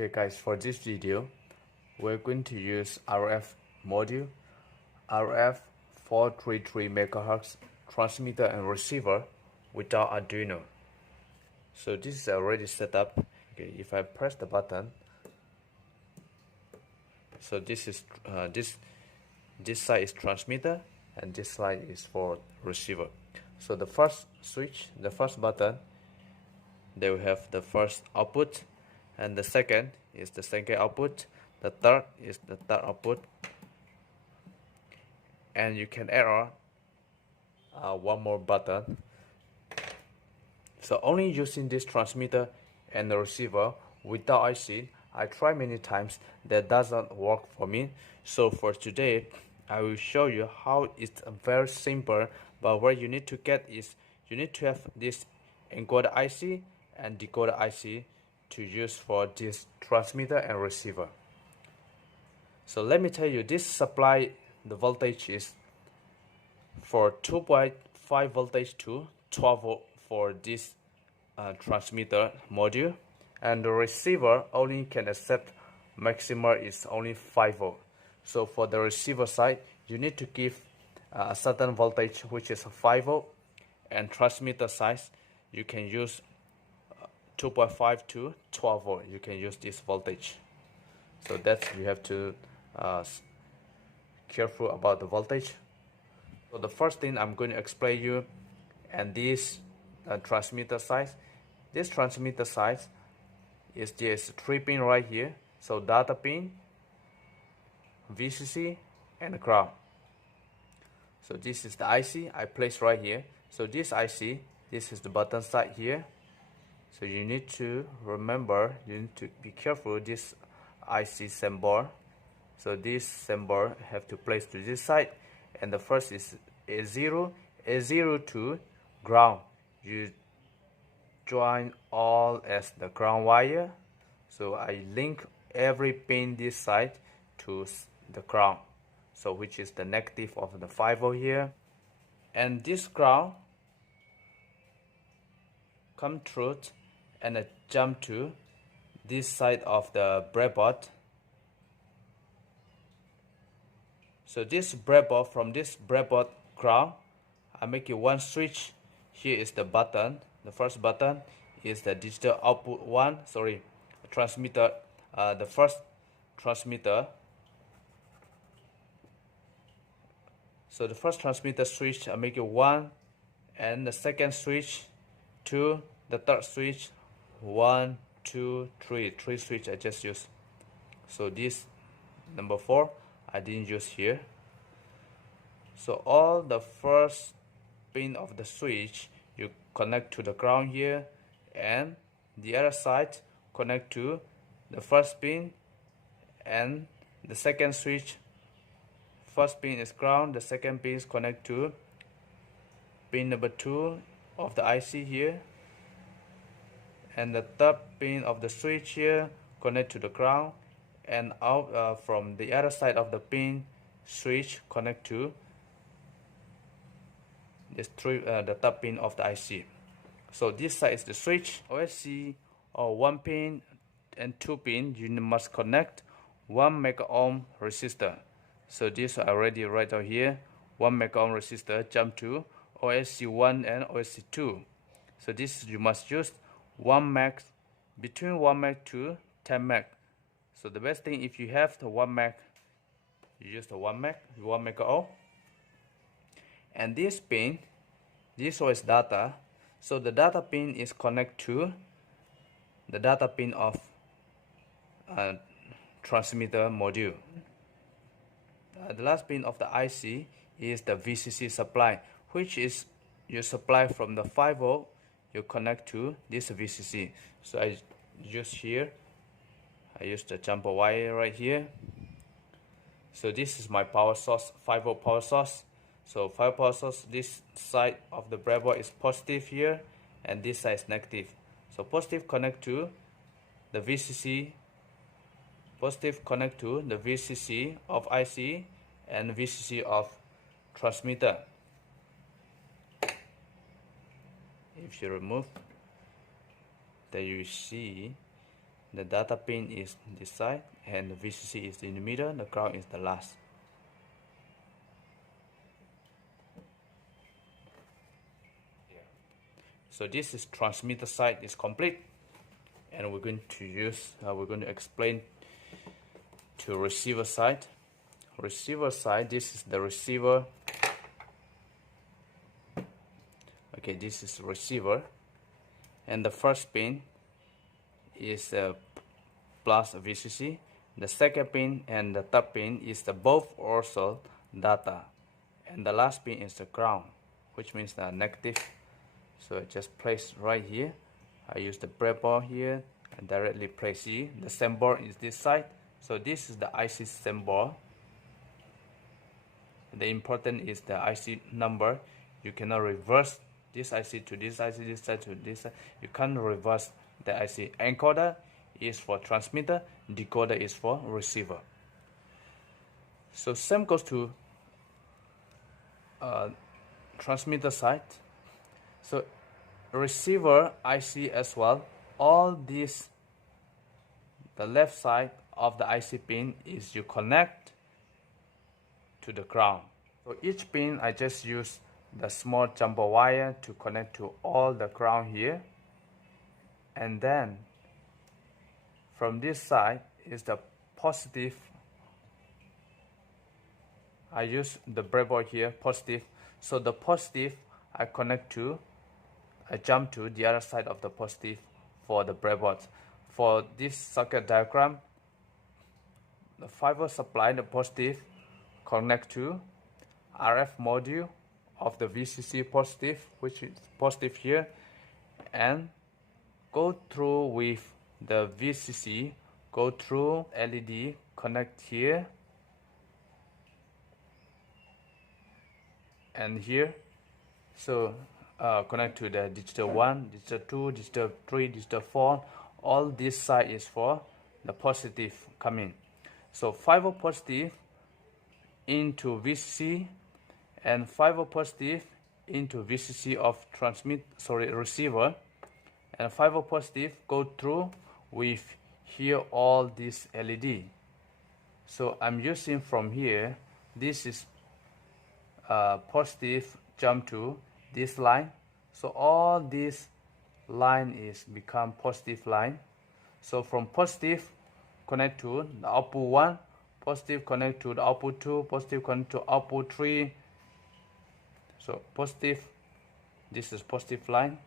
Okay guys, for this video we're going to use RF module, RF433 MHz transmitter and receiver without Arduino. So this is already set up. Okay, if I press the button, so this is this side is transmitter and this side is for receiver. So the first switch, the first button, they will have the first output, and the second is the second output, the third is the third output, and you can add on one more button. So only using this transmitter and the receiver without IC, I tried many times, that doesn't work for me. So for today I will show you how it's very simple, but what you need to get is you need to have this encoder IC and decoder IC to use for this transmitter and receiver. So let me tell you, this supply, the voltage is for 2.5 voltage to 12 volt for this transmitter module, and the receiver only can accept maximum is only 5 volt. So for the receiver side, you need to give a certain voltage which is 5 volt, and transmitter size you can use 2.5 to 12 volt. You can use this voltage. So that's, you have to careful about the voltage. So the first thing I'm going to explain you, and this transmitter size. This transmitter size is just 3 pin right here. So data pin, VCC, and ground. So this is the IC I placed right here. So this IC, this is the button side here. So you need to remember, you need to be careful this IC symbol. So this symbol have to place to this side, and the first is A0 to ground. You join all as the ground wire. So I link every pin this side to the ground, so which is the negative of the 5 volt here, and this ground come through and jump to this side of the breadboard. So this breadboard, from this breadboard ground, I make it one switch. Here is the button. The first button is the digital output one, transmitter, the first transmitter. So the first transmitter switch, I make it 1, and the second switch 2, the third switch 1, 2, 3 switch I just used. So this number 4 I didn't use here. So all the first pin of the switch you connect to the ground here, and the other side connect to the first pin, and the second switch, first pin is ground, the second pin is connect to pin number 2 of the IC here, and the third pin of the switch here connect to the ground, and out from the other side of the pin switch connect to this the third pin of the IC. So this side is the switch. OSC or 1 pin and 2 pin, you must connect 1 mega ohm resistor. So this I already write out here, 1 mega ohm resistor jump to OSC 1 and OSC 2. So this you must use 1 meg, between 1 meg to 10 meg. So the best thing, if you have the 1 meg, you use the 1 mega ohm. And this pin, this one is data. So the data pin is connect to the data pin of transmitter module. The last pin of the IC is the VCC supply, which is you supply from the 5 volt, you connect to this VCC. So I use here, I use the jumper wire right here. So this is my power source, 5 volt power source. So 5 volt power source, this side of the breadboard is positive here, and this side is negative. So positive connect to the VCC, positive connect to the VCC of IC and VCC of transmitter. If you remove, then you see The data pin is this side, and the VCC is in the middle, the ground is the last. So this is transmitter side is complete, and we're going to explain to receiver side. Receiver side, this is the receiver. Okay, this is receiver, and the first pin is plus VCC. The second pin and the third pin is the both also data, and the last pin is the ground, which means the negative. So I just place right here. I use the breadboard here and directly place here. The symbol is this side. So this is the IC symbol. The important is the IC number. You cannot reverse this IC to this IC, this side to this side. You can't reverse the IC. Encoder is for transmitter, decoder is for receiver. So same goes to transmitter side. So receiver IC as well. All these, the left side of the IC pin is you connect to the ground. So each pin I just use the small jumper wire to connect to all the ground here, and then from this side is the positive. I use the breadboard here, positive. So the positive I jump to the other side of the positive for the breadboard. For this circuit diagram, the fiber supply, the positive, connect to RF module of the VCC positive, which is positive here, and go through with the VCC, go through LED, connect here and here. So connect to the digital 1, digital 2, digital 3, digital 4. All this side is for the positive coming. So fiber positive into VCC and fiber positive into VCC of receiver, and fiber positive go through with here all this LED. So I'm using from here, this is positive jump to this line. So all this line is become positive line. So from positive connect to the output 1, positive connect to the output 2, positive connect to output 3. So positive, this is positive line.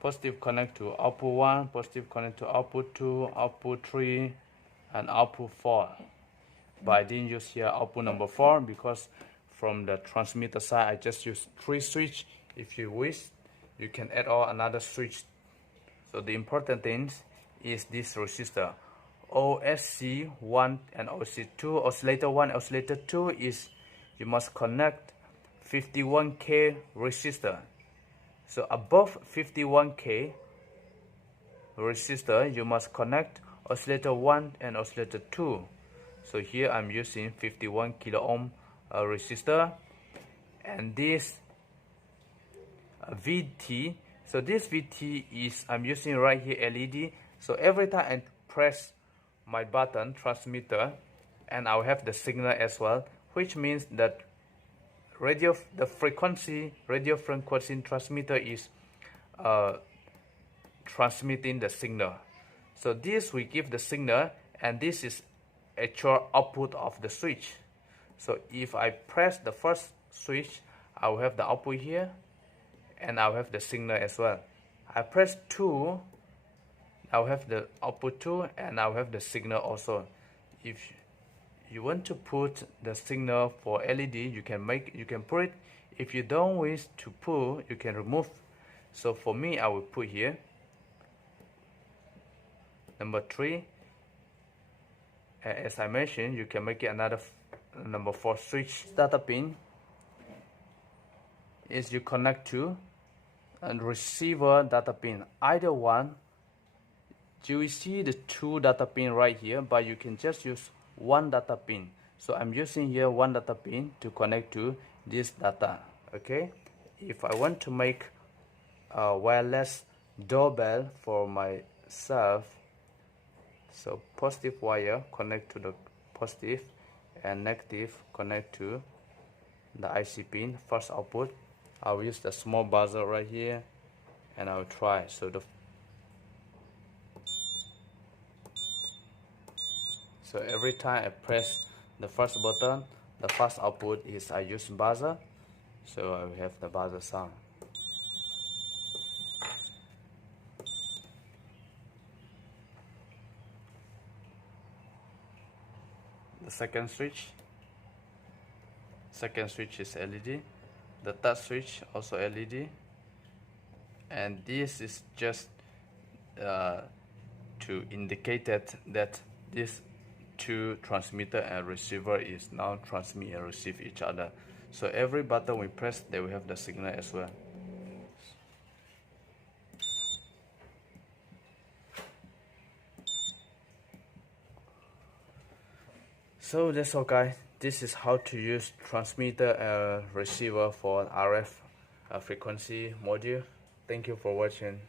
Positive connect to output 1, positive connect to output 2, output 3, and output 4. But I didn't use here output number 4 because from the transmitter side I just use 3 switch. If you wish, you can add on another switch. So the important thing is this resistor. OSC1 and OSC2, oscillator 1, oscillator 2 is you must connect 51K resistor. So above 51K resistor, you must connect oscillator 1 and oscillator 2. So here I'm using 51 kilo ohm resistor, and this VT. So this VT is I'm using right here LED. So every time I press my button transmitter, and I'll have the signal as well, which means that radio frequency transmitter is transmitting the signal. So this we give the signal, and this is actual output of the switch. So if I press the first switch, I will have the output here, and I'll have the signal as well. I press 2, I'll have the output 2, and I'll have the signal also. If you want to put the signal for LED, you can put it. If you don't wish to put, you can remove. So for me, I will put here number 3. As I mentioned, you can make it another number 4 switch. Data pin is you connect to and receiver data pin, either one. You will see the 2 data pin right here, but you can just use 1 data pin. So I'm using here 1 data pin to connect to this data. Okay, if I want to make a wireless doorbell for myself, So positive wire connect to the positive and negative connect to the IC pin first output. I'll use the small buzzer right here and I'll try. So every time I press the first button, the first output is I use buzzer, so I will have the buzzer sound. The second switch is LED. The third switch also LED, and this is just to indicate that this two transmitter and receiver is now transmit and receive each other. So every button we press, they will have the signal as well. So that's all guys. This is how to use transmitter and receiver for RF frequency module. Thank you for watching.